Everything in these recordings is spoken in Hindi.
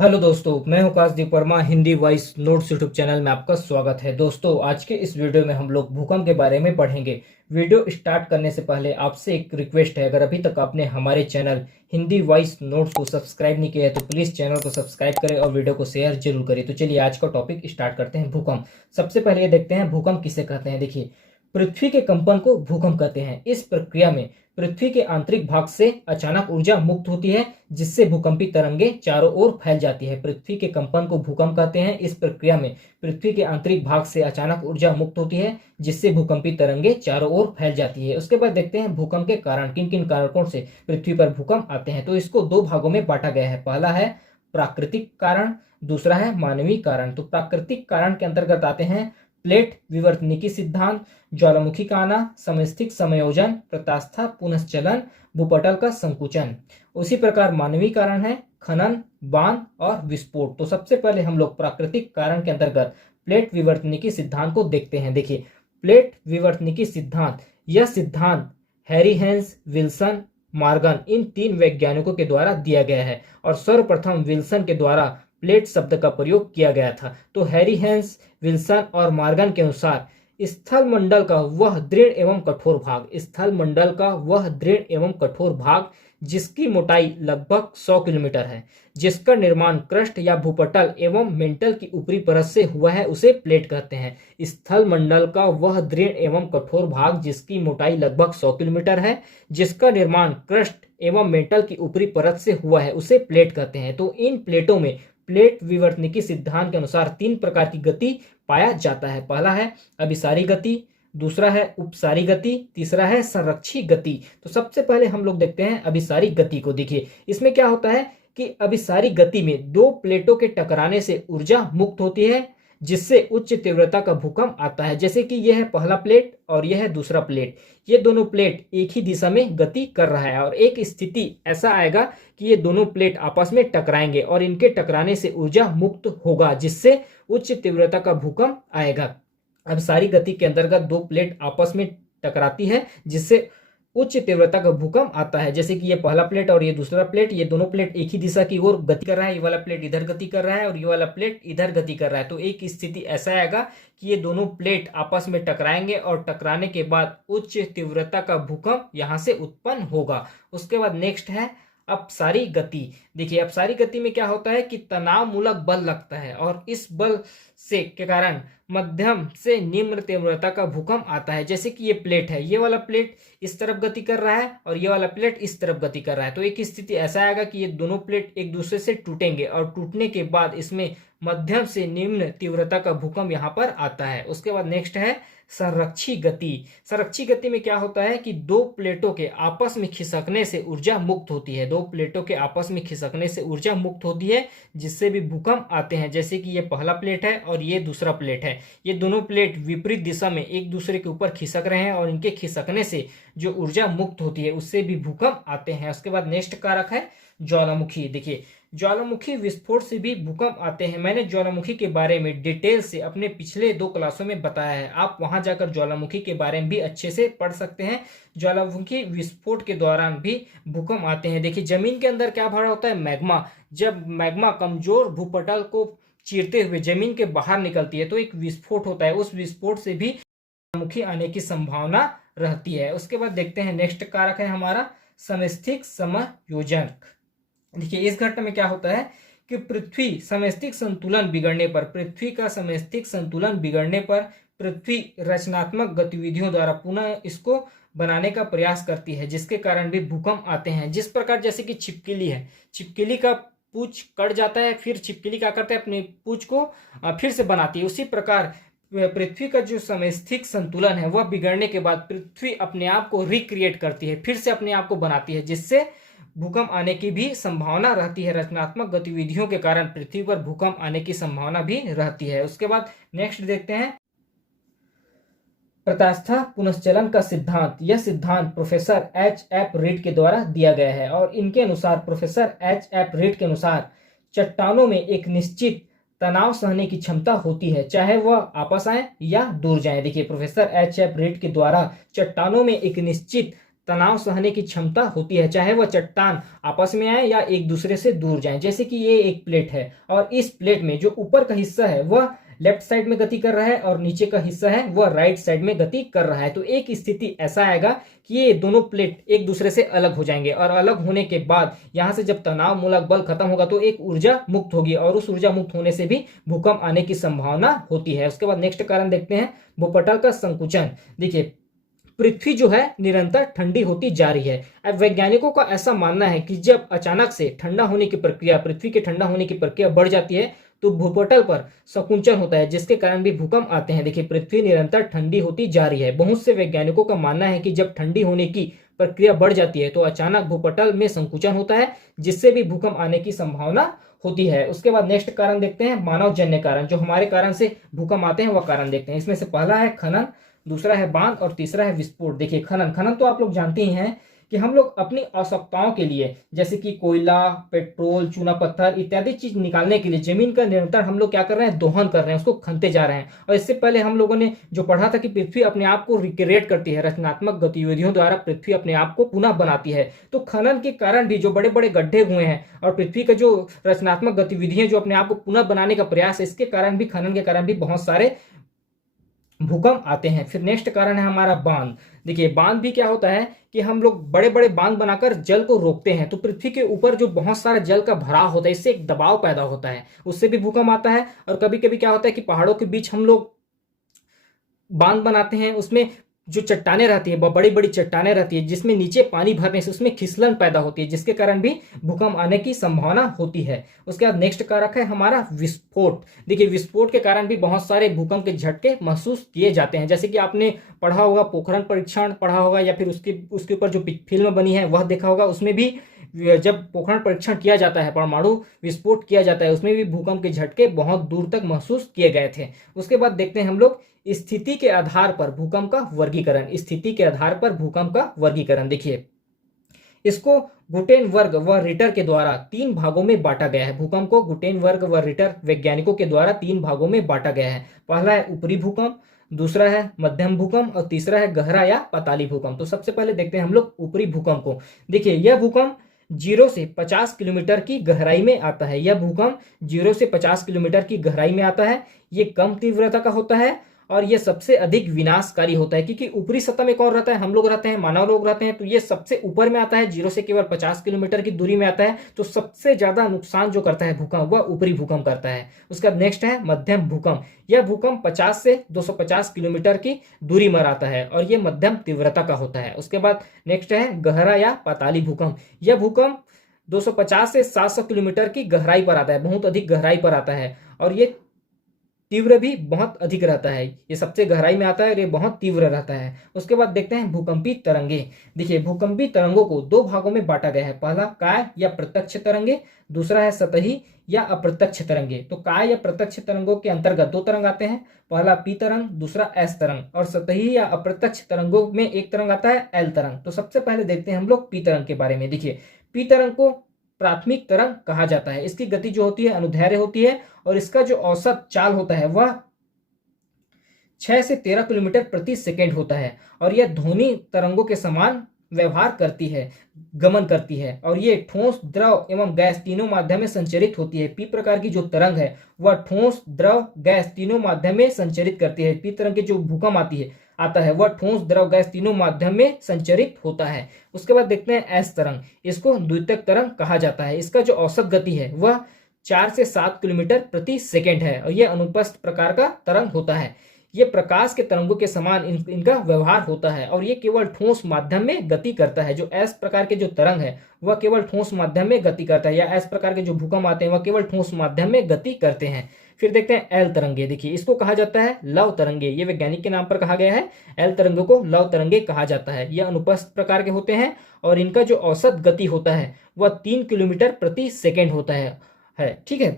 हेलो दोस्तों, मैं हूं Kashdeep Verma. Hindi voice notes YouTube channel में आपका स्वागत है। दोस्तों, आज के इस वीडियो में हम लोग भूकंप के बारे में पढ़ेंगे। वीडियो स्टार्ट करने से पहले आपसे एक रिक्वेस्ट है, अगर अभी तक आपने हमारे चैनल हिंदी वॉइस नोट्स को सब्सक्राइब नहीं किया है तो प्लीज़ चैनल को सब्सक्राइब करें और वीडियो को शेयर जरूर करें। तो चलिए आज का टॉपिक स्टार्ट करते हैं। भूकंप। सबसे पहले ये देखते हैं भूकंप किसे कहते हैं। देखिए, पृथ्वी के कंपन को भूकंप कहते हैं। इस प्रक्रिया में पृथ्वी के आंतरिक भाग से अचानक ऊर्जा मुक्त होती है, जिससे भूकंपी तरंगे चारों ओर फैल जाती है। पृथ्वी के कंपन को भूकंप कहते हैं। इस प्रक्रिया में पृथ्वी के आंतरिक भाग से अचानक ऊर्जा मुक्त होती है, जिससे भूकंपी तरंगे चारों ओर फैल जाती है। उसके बाद देखते हैं भूकंप के कारण, किन किन कारकों से पृथ्वी पर भूकंप आते हैं। तो इसको दो भागों में बांटा गया है। पहला है प्राकृतिक कारण, दूसरा है मानवीय कारण। तो प्राकृतिक कारण के अंतर्गत आते हैं प्लेट विवर्तनिकी सिद्धांत, ज्वालामुखी का आना, समस्थिक समायोजन, प्रतास्था पुनश्चलन, भूपटल का संकुचन। उसी प्रकार मानवीय कारण है खनन, बांध और विस्फोट। तो सबसे पहले हम लोग प्राकृतिक कारण के अंतर्गत प्लेट विवर्तनिकी सिद्धांत को देखते हैं। देखिए, प्लेट विवर्तनिकी सिद्धांत, यह सिद्धांत हैरी हेंस, विल्सन, मॉर्गन, इन तीन वैज्ञानिकों के द्वारा दिया गया है और सर्वप्रथम विल्सन के द्वारा प्लेट शब्द का प्रयोग किया गया था। तो हैरी हेंस, विल्सन और मॉर्गन के अनुसार स्थल मंडल का वह दृढ़ एवं कठोर भाग, स्थल मंडल का वह दृढ़ एवं कठोर भाग जिसकी मोटाई लगभग 100 किलोमीटर है, जिसका निर्माण क्रस्ट या भूपटल एवं मेंटल की ऊपरी परत से हुआ है, उसे प्लेट कहते हैं। स्थल मंडल का वह दृढ़ एवं कठोर भाग जिसकी मोटाई लगभग 100 किलोमीटर है, जिसका निर्माण क्रस्ट एवं मेंटल की ऊपरी परत से हुआ है, उसे प्लेट कहते हैं। तो इन प्लेटों में प्लेट विवर्तनिकी सिद्धांत के अनुसार तीन प्रकार की गति पाया जाता है। पहला है अभिसारी गति, दूसरा है उपसारी गति, तीसरा है संरक्षी गति। तो सबसे पहले हम लोग देखते हैं अभिसारी गति को। देखिए, इसमें क्या होता है कि अभिसारी गति में दो प्लेटों के टकराने से ऊर्जा मुक्त होती है, जिससे उच्च तीव्रता का भूकंप आता है। जैसे कि यह है पहला प्लेट और यह है दूसरा प्लेट। ये दोनों प्लेट एक ही दिशा में गति कर रहा है और एक स्थिति ऐसा आएगा कि ये दोनों प्लेट आपस में टकराएंगे और इनके टकराने से ऊर्जा मुक्त होगा, जिससे उच्च तीव्रता का भूकंप आएगा। अब सारी गति के अंतर्गत दो प्लेट आपस में टकराती है, जिससे उच्च तीव्रता का भूकंप आता है। जैसे कि ये पहला प्लेट और ये दूसरा प्लेट, ये दोनों प्लेट एक ही दिशा की ओर गति कर रहा है। ये वाला प्लेट इधर गति कर रहा है और ये वाला प्लेट इधर गति कर रहा है। तो एक स्थिति ऐसा आएगा कि ये दोनों प्लेट आपस में टकराएंगे और टकराने के बाद उच्च तीव्रता का भूकंप यहाँ से उत्पन्न होगा। उसके बाद नेक्स्ट है अपसारी गति। देखिए, अपसारी गति में क्या होता है कि तनाव मूलक बल लगता है और इस बल से के कारण मध्यम से निम्न तीव्रता का भूकंप आता है। जैसे कि ये प्लेट है, ये वाला प्लेट इस तरफ गति कर रहा है और ये वाला प्लेट इस तरफ गति कर रहा है। तो एक स्थिति ऐसा आएगा कि ये दोनों प्लेट एक दूसरे से टूटेंगे और टूटने के बाद इसमें मध्यम से निम्न तीव्रता का भूकंप यहाँ पर आता है। उसके बाद नेक्स्ट है संरक्षी गति। संरक्षी गति में क्या होता है कि दो प्लेटों के आपस में खिसकने से ऊर्जा मुक्त होती है। दो प्लेटों के आपस में खिसकने से ऊर्जा मुक्त होती है, जिससे भी भूकंप आते हैं। जैसे कि ये पहला प्लेट है और ये दूसरा प्लेट है। ये दोनों प्लेट विपरीत दिशा में एक दूसरे के ऊपर खिसक रहे हैं और इनके खिसकने से जो ऊर्जा मुक्त होती है, उससे भी भूकंप आते हैं। उसके बाद नेक्स्ट कारक है ज्वालामुखी। देखिए, ज्वालामुखी विस्फोट से भी भूकंप आते हैं। मैंने ज्वालामुखी के बारे में डिटेल से अपने पिछले 2 क्लासों में बताया है। आप वहां जाकर ज्वालामुखी के बारे में भी अच्छे से पढ़ सकते हैं। ज्वालामुखी विस्फोट के दौरान भी भूकंप आते हैं। देखिए, जमीन के अंदर क्या भरा होता है? मैग्मा। जब मैग्मा कमजोर भूपटल को चीरते हुए जमीन के बाहर निकलती है तो एक विस्फोट होता है। उस विस्फोट से भी ज्वालामुखी आने की संभावना रहती है। उसके बाद देखते हैं नेक्स्ट कारक है हमारा समस्थिक समायोजक। देखिए, इस घटना में क्या होता है कि पृथ्वी समस्थिक संतुलन बिगड़ने पर, पृथ्वी का समस्थिक संतुलन बिगड़ने पर पृथ्वी रचनात्मक गतिविधियों द्वारा पुनः इसको बनाने का प्रयास करती है, जिसके कारण भी भूकंप आते हैं। जिस प्रकार जैसे कि छिपकली है, छिपकली का पूंछ कट जाता है, फिर छिपकली क्या करता है, अपने पूंछ को फिर से बनाती है। उसी प्रकार पृथ्वी का जो समस्थिक संतुलन है वह बिगड़ने के बाद पृथ्वी अपने आप को रिक्रिएट करती है, फिर से अपने आप को बनाती है, जिससे भूकंप आने की भी संभावना रहती है। रचनात्मक गतिविधियों के कारण पृथ्वी पर भूकंप आने की संभावना भी रहती है। उसके बाद नेक्स्ट देखते हैं प्रतास्था पुनश्चलन का सिद्धांत। यह सिद्धांत प्रोफेसर H.F. रीड के द्वारा दिया गया है और इनके अनुसार, प्रोफेसर H.F. रीड के अनुसार, चट्टानों में एक निश्चित तनाव सहने की क्षमता होती है, चाहे वह आपस आए या दूर जाए। देखिए, प्रोफेसर H.F. रीड के द्वारा चट्टानों में एक निश्चित तनाव सहने की क्षमता होती है, चाहे वह चट्टान आपस में आए या एक दूसरे से दूर जाएं। जैसे कि ये एक प्लेट है और इस प्लेट में जो ऊपर का हिस्सा है वह लेफ्ट साइड में गति कर रहा है और नीचे का हिस्सा है वह राइट साइड में गति कर रहा है। तो एक स्थिति ऐसा आएगा कि ये दोनों प्लेट एक दूसरे से अलग हो जाएंगे और अलग होने के बाद यहां से जब तनाव मूलक बल खत्म होगा तो एक ऊर्जा मुक्त होगी और उस ऊर्जा मुक्त होने से भी भूकंप आने की संभावना होती है। उसके बाद नेक्स्ट कारण देखते हैं, भूपटल का संकुचन। देखिए, पृथ्वी जो है निरंतर ठंडी होती जा रही है। अब वैज्ञानिकों का ऐसा मानना है कि जब अचानक से ठंडा होने की प्रक्रिया, पृथ्वी के ठंडा होने की प्रक्रिया बढ़ जाती है तो भूपटल पर संकुचन होता है, जिसके कारण भी भूकंप आते हैं। देखिए, पृथ्वी निरंतर ठंडी होती जा रही है। बहुत से वैज्ञानिकों का मानना है कि जब ठंडी होने की प्रक्रिया बढ़ जाती है तो अचानक भूपटल में संकुचन होता है, जिससे भी भूकंप आने की संभावना होती है। उसके बाद नेक्स्ट कारण देखते हैं, मानवजन्य कारण। जो हमारे कारण से भूकंप आते हैं वह कारण देखते हैं। इसमें से पहला है खनन, दूसरा है बांध और तीसरा है विस्फोट। देखिए, खनन तो आप लोग जानते ही हैं कि हम लोग अपनी आवश्यकताओं के लिए, जैसे कि कोयला, पेट्रोल, चूना पत्थर इत्यादि चीज निकालने के लिए जमीन का निरंतर हम लोग क्या कर रहे हैं, दोहन कर रहे हैं, उसको खनते जा रहे हैं। और इससे पहले हम लोगों ने जो पढ़ा था कि पृथ्वी अपने आप को रिक्रिएट करती है, रचनात्मक गतिविधियों द्वारा पृथ्वी अपने आप को पुनः बनाती है। तो खनन के कारण भी जो बड़े बड़े गड्ढे हुए हैं और पृथ्वी का जो रचनात्मक गतिविधियां जो अपने आप को पुनः बनाने का प्रयास है, इसके कारण भी, खनन के कारण भी बहुत सारे भूकंप आते हैं। फिर नेक्स्ट कारण है हमारा बांध। देखिए, बांध भी क्या होता है कि हम लोग बड़े बड़े बांध बनाकर जल को रोकते हैं, तो पृथ्वी के ऊपर जो बहुत सारा जल का भराव होता है, इससे एक दबाव पैदा होता है, उससे भी भूकंप आता है। और कभी कभी क्या होता है कि पहाड़ों के बीच हम लोग बांध बनाते हैं, उसमें जो चट्टाने रहती है, बड़ी बड़ी चट्टाने रहती है, जिसमें नीचे पानी भरने से उसमें खिसलन पैदा होती है, जिसके कारण भी भूकंप आने की संभावना होती है। उसके बाद नेक्स्ट कारक है हमारा विस्फोट। देखिए, विस्फोट के कारण भी बहुत सारे भूकंप के झटके महसूस किए जाते हैं। जैसे कि आपने पढ़ा होगा, पोखरण परीक्षण पढ़ा होगा, या फिर उसके ऊपर जो फिल्म बनी है वह देखा होगा। उसमें भी जब पोखरण परीक्षण किया जाता है, परमाणु विस्फोट किया जाता है, उसमें भी भूकंप के झटके बहुत दूर तक महसूस किए गए थे। उसके बाद देखते हैं हम लोग स्थिति के आधार पर भूकंप का वर्गीकरण। स्थिति के आधार पर भूकंप का वर्गीकरण, देखिए, इसको गुटेनबर्ग व रिटर के द्वारा 3 भागों में बांटा गया है। भूकंप को गुटेनबर्ग व रिटर वैज्ञानिकों के द्वारा 3 भागों में बांटा गया है। पहला है ऊपरी भूकंप, दूसरा है मध्यम भूकंप और तीसरा है गहरा या पाताली भूकंप। तो सबसे पहले देखते हैं हम लोग ऊपरी भूकंप को। देखिए, यह भूकंप 0 से 50 किलोमीटर की गहराई में आता है। यह भूकंप 0 से 50 किलोमीटर की गहराई में आता है। ये कम तीव्रता का होता है और ये सबसे अधिक विनाशकारी होता है, क्योंकि ऊपरी सतह में कौन रहता है, हम लोग रहते हैं, मानव लोग रहते हैं। तो ये सबसे ऊपर में आता है, 0 से केवल 50 किलोमीटर की दूरी में आता है। तो सबसे ज्यादा नुकसान जो करता है भूकंप, वह ऊपरी भूकंप करता है। उसके बाद नेक्स्ट है मध्यम भूकंप। यह भूकंप 50 से 250 किलोमीटर की दूरी में आता है और यह मध्यम तीव्रता का होता है। उसके बाद नेक्स्ट है गहरा या पाताली भूकंप। यह भूकंप 250 से 700 किलोमीटर की गहराई पर आता है, बहुत अधिक गहराई पर आता है और ये तीव्र भी बहुत अधिक रहता है। ये सबसे गहराई में आता है और ये बहुत तीव्र रहता है। उसके बाद देखते हैं भूकंपी तरंगे। देखिए, भूकंपी तरंगों को 2 भागों में बांटा गया है। पहला काय या प्रत्यक्ष तरंगे, दूसरा है सतही या अप्रत्यक्ष तरंगे। तो काय या प्रत्यक्ष तरंगों के अंतर्गत 2 तरंग आते हैं, पहला पी तरंग, दूसरा एस तरंग। और सतही या अप्रत्यक्ष तरंगों में एक तरंग आता है एल तरंग। तो सबसे पहले देखते हैं हम लोग पी तरंग के बारे में। देखिए, पी तरंग को प्राथमिक तरंग कहा जाता है। इसकी गति जो होती है अनुदैर्ध्य होती है और इसका जो औसत चाल होता है वह 6 से 13 किलोमीटर प्रति सेकेंड होता है और यह ध्वनि तरंगों के समान व्यवहार करती है, गमन करती है और ये ठोस, द्रव एवं गैस तीनों माध्यम में संचरित होती है। पी प्रकार की जो तरंग है वह ठोस, द्रव, गैस तीनों माध्यम में संचरित करती है। पी तरंग की जो भूकंप आता है वह ठोस, द्रव, गैस तीनों माध्यम में संचरित होता है। उसके बाद देखते हैं एस तरंग। इसको द्वितीयक तरंग कहा जाता है। इसका जो औसत गति है वह 4 से 7 किलोमीटर प्रति सेकेंड है और यह अनुप्रस्थ प्रकार का तरंग होता है। ये प्रकाश के तरंगों के समान इनका व्यवहार होता है और ये केवल ठोस माध्यम में गति करता है। जो एस प्रकार के जो तरंग है वह केवल ठोस माध्यम में गति करता है, या एस प्रकार के जो भूकंप आते हैं वह केवल ठोस माध्यम में गति करते हैं। फिर देखते हैं एल तरंगे। देखिए, इसको कहा जाता है लव तरंगे। ये वैज्ञानिक के नाम पर कहा गया है। एल तरंगों को लव तरंगे कहा जाता है। यह अनुप्रस्थ प्रकार के होते हैं और इनका जो औसत गति होता है वह 3 किलोमीटर प्रति सेकेंड होता है। ठीक है,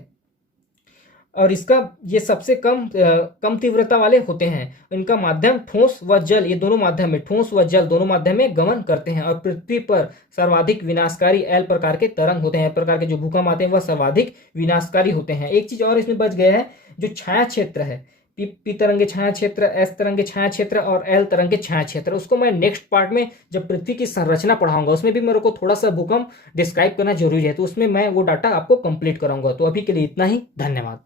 और इसका ये सबसे कम तीव्रता वाले होते हैं। इनका माध्यम ठोस व जल, ये दोनों माध्यम में, ठोस व जल दोनों माध्यम में गमन करते हैं और पृथ्वी पर सर्वाधिक विनाशकारी एल प्रकार के तरंग होते हैं। प्रकार के जो भूकंप आते हैं वह सर्वाधिक विनाशकारी होते हैं। एक चीज और इसमें बच गया है, जो छाया क्षेत्र है, पी तरंगे छाया क्षेत्र, एस तरंगे छाया क्षेत्र और एल तरंगे छाया क्षेत्र। उसको मैं नेक्स्ट पार्ट में जब पृथ्वी की संरचना पढ़ाऊंगा उसमें भी मेरे को थोड़ा सा भूकंप डिस्क्राइब करना जरूरी है, तो उसमें मैं वो डाटा आपको कंप्लीट कराऊंगा। तो अभी के लिए इतना ही, धन्यवाद।